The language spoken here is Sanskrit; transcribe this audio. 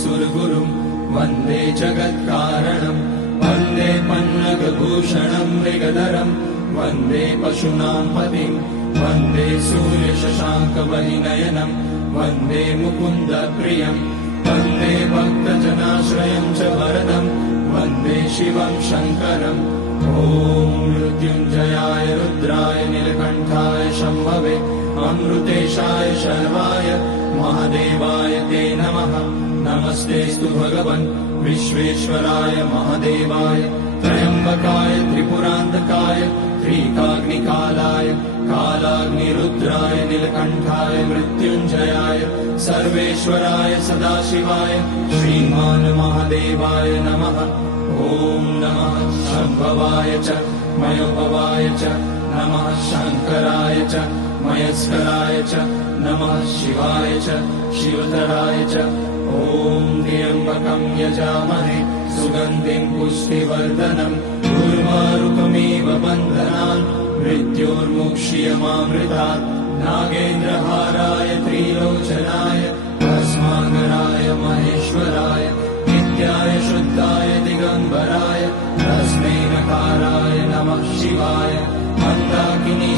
सुरगुरुं वन्दे जगत्कारणं वन्दे पन्नगभूषणं मृगधरं वन्दे पशूनां पतिं वन्दे सूर्यशशाङ्कवहिनयनं वन्दे मुकुन्दप्रियं वन्दे भक्तजनाश्रयं च वरदं वन्दे शिवं शङ्करम् ॐ मृत्युञ्जयाय रुद्राय नीलकण्ठाय शम्भवे अमृतेशाय शर्वाय महादेवाय ते नमः। नमस्तेऽस्तु भगवन् विश्वेश्वराय महादेवाय त्र्यम्बकाय त्रिपुरान्तकाय त्रिकाग्निकालाय कालाग्निरुद्राय नीलकण्ठाय मृत्युञ्जयाय सर्वेश्वराय सदाशिवाय श्रीमान् महादेवाय नमः। ॐ नमः शम्भवाय च मयोभवाय च नमः शङ्कराय च मयस्कराय च नमः शिवाय च शिवतराय च ॐ त्र्यम्बकं यजामहे सुगन्धिं पुष्टिवर्धनम् उर्वारुकमिव बन्धनान् मृत्योर्मुक्ष्यमामृतात् नागेन्द्रहाराय त्रिलोचनाय भस्माकराय महेश्वराय नित्याय शुद्धाय दिगम्बराय तस्मै नकाराय नमः शिवाय मन्दाकिनी